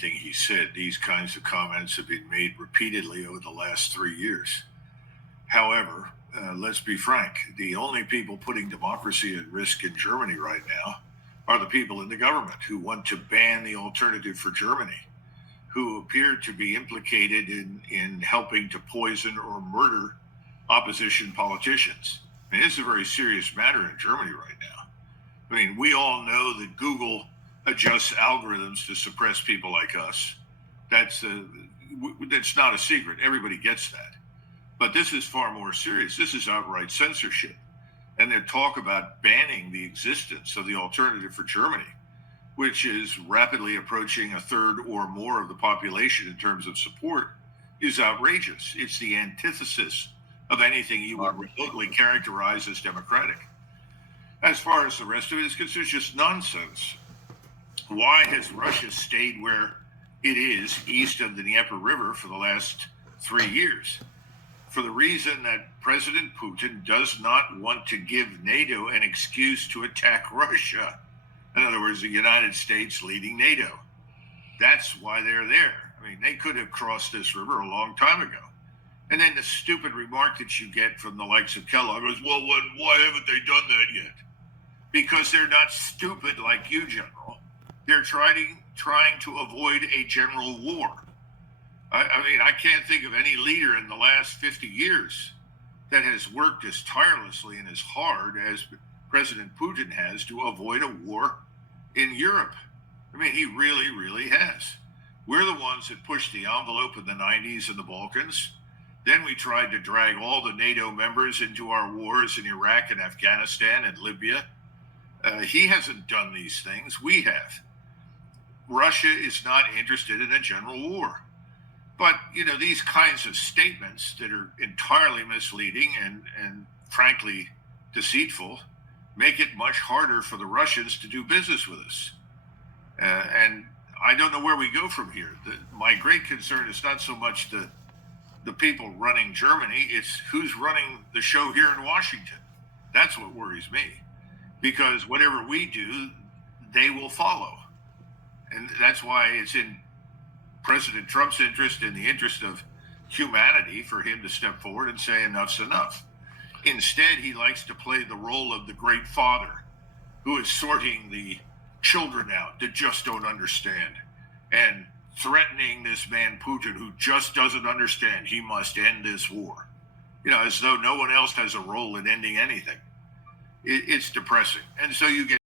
anything he said. These kinds of comments have been made repeatedly over the last 3 years. However, let's be frank, the only people putting democracy at risk in Germany right now are the people in the government who want to ban the Alternative for Germany, who appear to be implicated in helping to poison or murder opposition politicians. I mean, this is a very serious matter in Germany right now. I mean, we all know that Google adjusts algorithms to suppress people like us. That's not a secret. Everybody gets that. But this is far more serious. This is outright censorship. And they talk about banning the existence of the Alternative for Germany, which is rapidly approaching a third or more of the population in terms of support, is outrageous. It's the antithesis of anything you would remotely characterize as democratic. As far as the rest of it is concerned, it's just nonsense. Why has Russia stayed where it is east of the Dnieper River for the last 3 years? For the reason that President Putin does not want to give NATO an excuse to attack Russia. In other words, the United States leading NATO. That's why they're there. I mean, they could have crossed this river a long time ago. And then the stupid remark that you get from the likes of Kellogg is, well, why haven't they done that yet? Because they're not stupid like you, General. They're trying to avoid a general war. I mean, I can't think of any leader in the last 50 years that has worked as tirelessly and as hard as President Putin has to avoid a war in Europe. I mean, he really, really has. We're the ones that pushed the envelope in the 90s in the Balkans. Then we tried to drag all the NATO members into our wars in Iraq and Afghanistan and Libya. He hasn't done these things. We have. Russia is not interested in a general war. But, you know, these kinds of statements that are entirely misleading and frankly deceitful make it much harder for the Russians to do business with us. And I don't know where we go from here. My great concern is not so much the people running Germany, it's who's running the show here in Washington. That's what worries me. Because whatever we do, they will follow. And that's why it's in President Trump's interest, in the interest of humanity, for him to step forward and say enough's enough. Instead, he likes to play the role of the great father who is sorting the children out that just don't understand and threatening this man Putin who just doesn't understand he must end this war. You know, as though no one else has a role in ending anything. It's depressing. And so you get